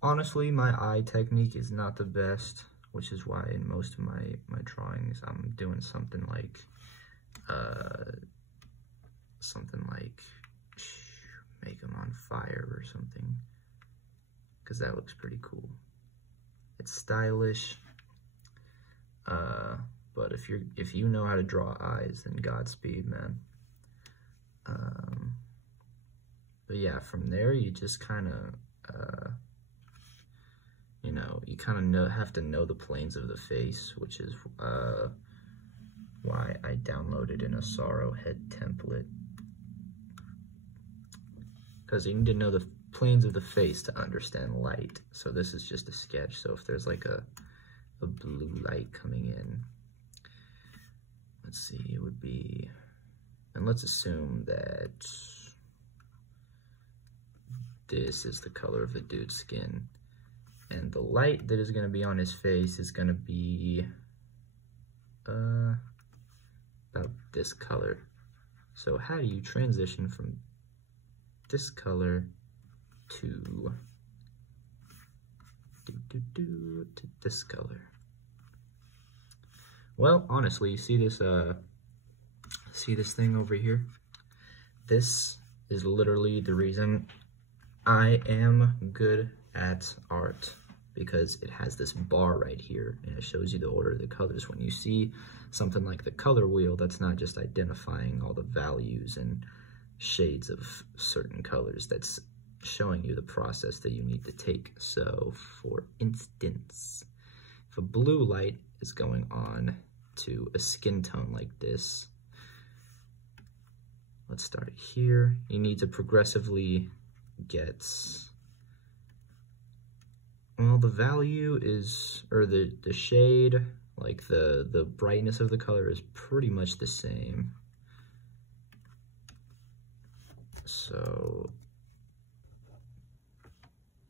Honestly, my eye technique is not the best, which is why in most of my drawings I'm doing something like make them on fire or something, because that looks pretty cool. It's stylish, but if you know how to draw eyes, then Godspeed, man. But yeah, from there you just kind of you know, you kind of have to know the planes of the face, which is why I downloaded an Asaro head template, because you need to know the planes of the face to understand light. So this is just a sketch. So if there's like a blue light coming in, let's see, it would be, and let's assume that this is the color of the dude's skin, and the light that is going to be on his face is going to be about this color. So how do you transition from this color to this color? Well, honestly, see this thing over here? This is literally the reason I am good at art, because it has this bar right here and it shows you the order of the colors. When you see something like the color wheel, that's not just identifying all the values and shades of certain colors, that's showing you the process that you need to take. So for instance, if a blue light is going on to a skin tone like this, let's start here. You need to progressively get, well, the value is, or the shade, like the brightness of the color is pretty much the same. So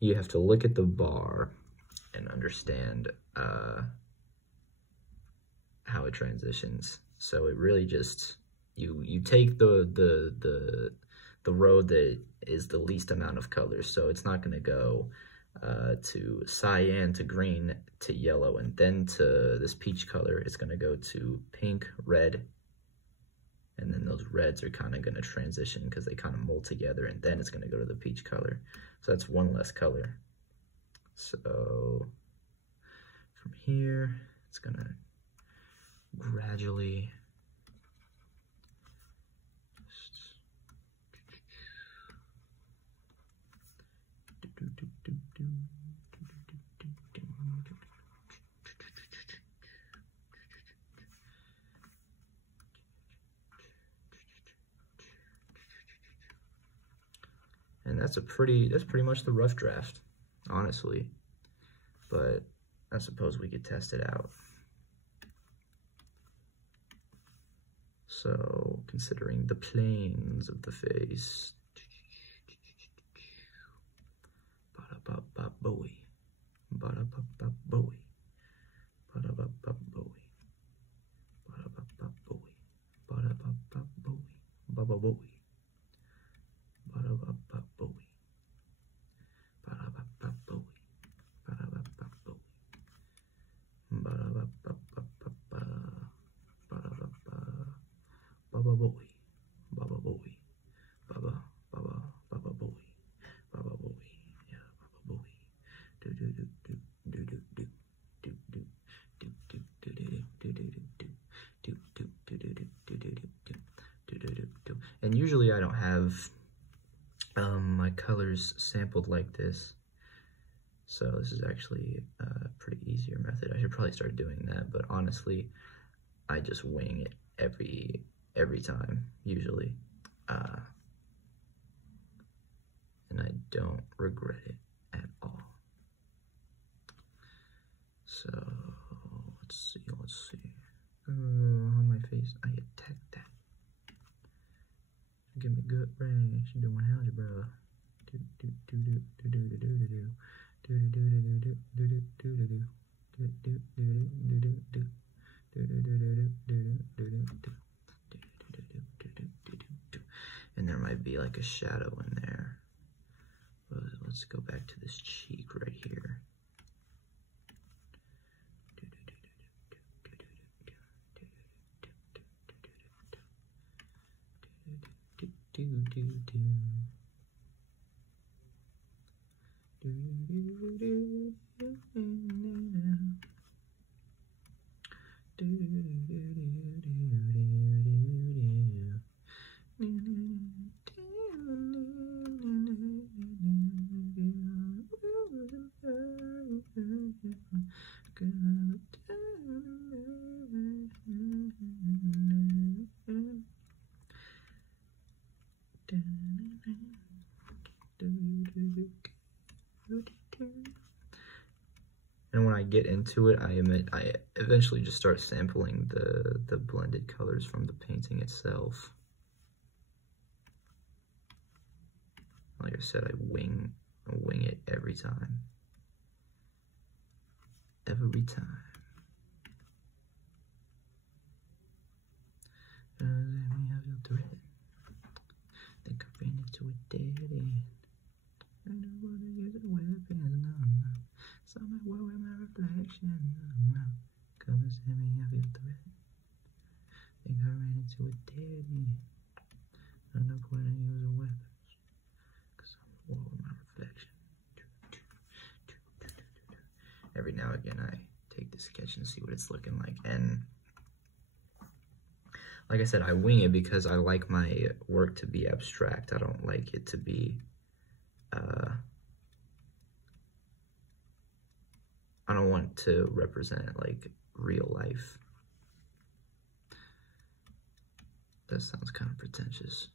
you have to look at the bar and understand how it transitions. So it really just, you take the road that is the least amount of colors. So it's not going to go to cyan to green to yellow and then to this peach color. It's going to go to pink, red, and then those reds are kind of going to transition because they kind of mold together, and then it's going to go to the peach color. So that's one less color. So from here, it's going to gradually and that's pretty much the rough draft, honestly. But I suppose we could test it out. So considering the planes of the face, Bowie, Bowie, Bowie, and usually I don't have my colors sampled like this, so this is actually a pretty easier method. I should probably start doing that, but honestly, I just wing it every time, usually, and I don't regret it at all. So let's see. On my face, I attack that. Give me good range. Doing algebra. And there might be like a shadow in there, Let's go back to this cheek right here. And when I get into it, I eventually just start sampling the blended colors from the painting itself. Like I said, I wing it every time. Every time. I feel threatened. Think I ran into a dead end. I don't want to use a weapon, no. Somewhere with my reflection, no. Come and see me, I feel threatened. Think I ran into a dead end. I don't want to use a weapon. Cause I'm the wall with my reflection. Every now and again I take the sketch and see what it's looking like. And like I said, I wing it because I like my work to be abstract. I don't like it to be, I don't want to represent like real life. That sounds kind of pretentious.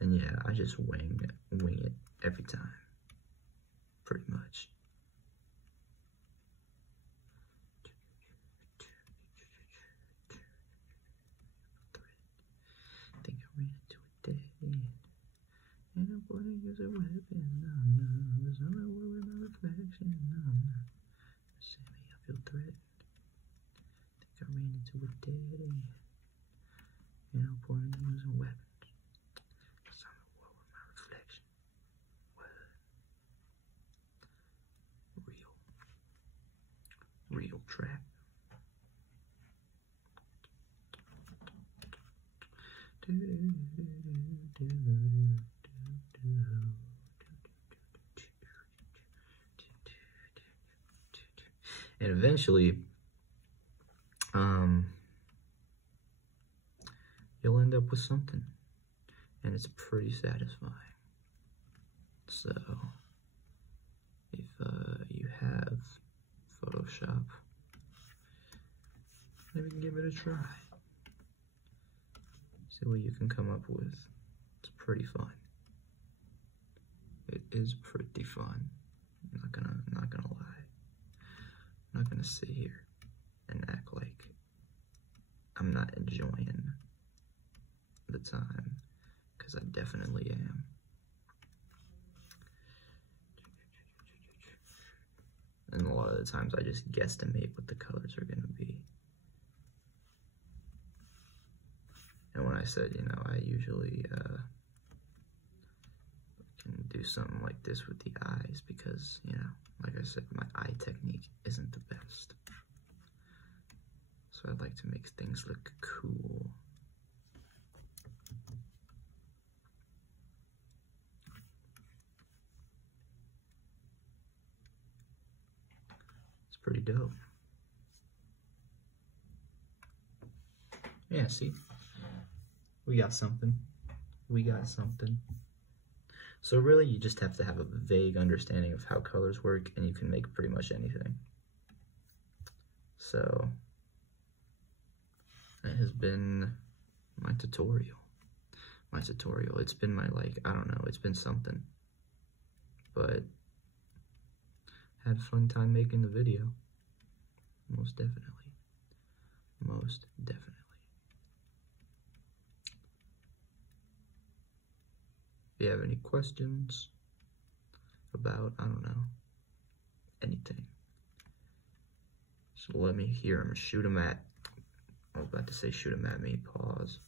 And yeah, I just wing it every time, pretty much. Think I ran into a dead end. And I want to use a weapon, no. Cause I'm at war with my reflection, no. See me, I feel threatened. Think I ran into a dead end. And I want to use a weapon. Cause I'm at war with my reflection. What? Real trap. And eventually, you'll end up with something, and it's pretty satisfying. So, if you have Photoshop, maybe give it a try. See what you can come up with. It's pretty fun. It is pretty fun. I'm not gonna lie. I'm not gonna sit here and act like I'm not enjoying the time, because I definitely am. And a lot of the times I just guesstimate what the colors are gonna be. And when I said, you know, I usually can do something like this with the eyes because, you know, like I said, my eye technique isn't the best. So I'd like to make things look cool. It's pretty dope. Yeah, see? We got something. We got something. So really, you just have to have a vague understanding of how colors work, and you can make pretty much anything. So, that has been my tutorial. my tutorial. It's been my, like, I don't know, it's been something. But had a fun time making the video. Most definitely. Most definitely. If you have any questions about, I don't know, anything, so let me hear them. Shoot them at, I was about to say shoot them at me, pause.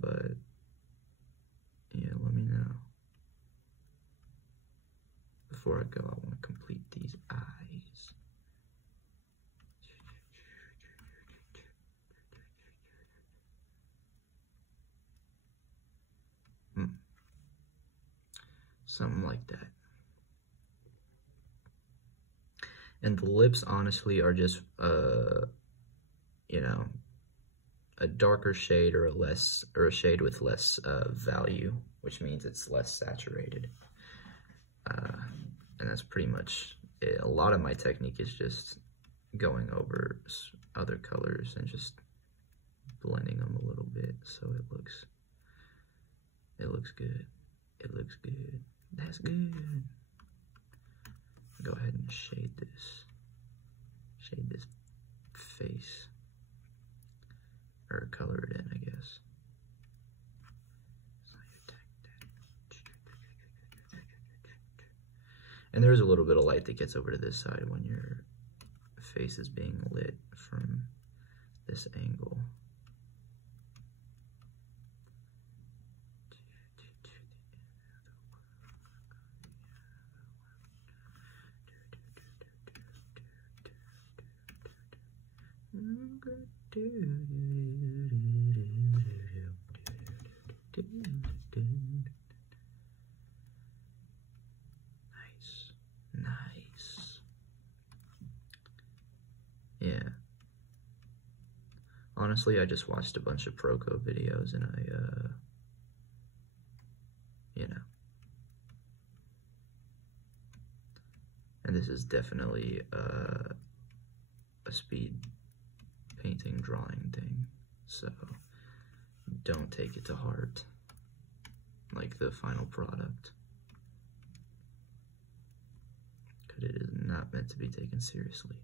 But, yeah, let me know. Before I go, I want to complete these eyes. Something like that. And the lips, honestly, are just, you know, a darker shade or a shade with less value, which means it's less saturated. And that's pretty much it. A lot of my technique is just going over other colors and just blending them a little bit so it looks good. It looks good. That's good. Go ahead and shade this face, or color it in, I guess. And there's a little bit of light that gets over to this side when your face is being lit from this angle. Nice. Yeah. Honestly, I just watched a bunch of Proko videos and I, you know. And this is definitely a speed painting, drawing thing. So don't take it to heart, like the final product. Because it is not meant to be taken seriously.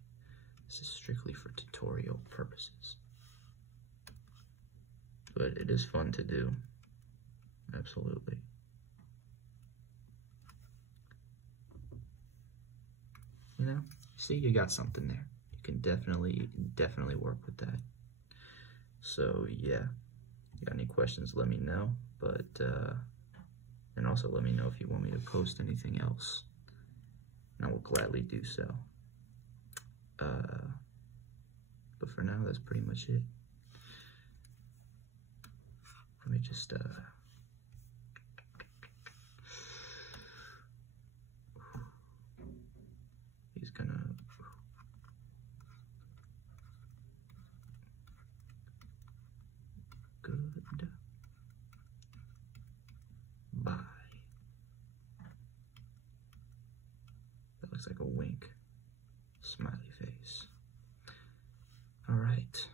This is strictly for tutorial purposes. But it is fun to do. Absolutely. You know, see, you got something there. You can definitely work with that. So yeah, you got any questions, let me know. But, and also let me know if you want me to post anything else. And I will gladly do so. But for now, that's pretty much it. Let me just, he's gonna, good, bye. That looks like a wink, smiley face. All right.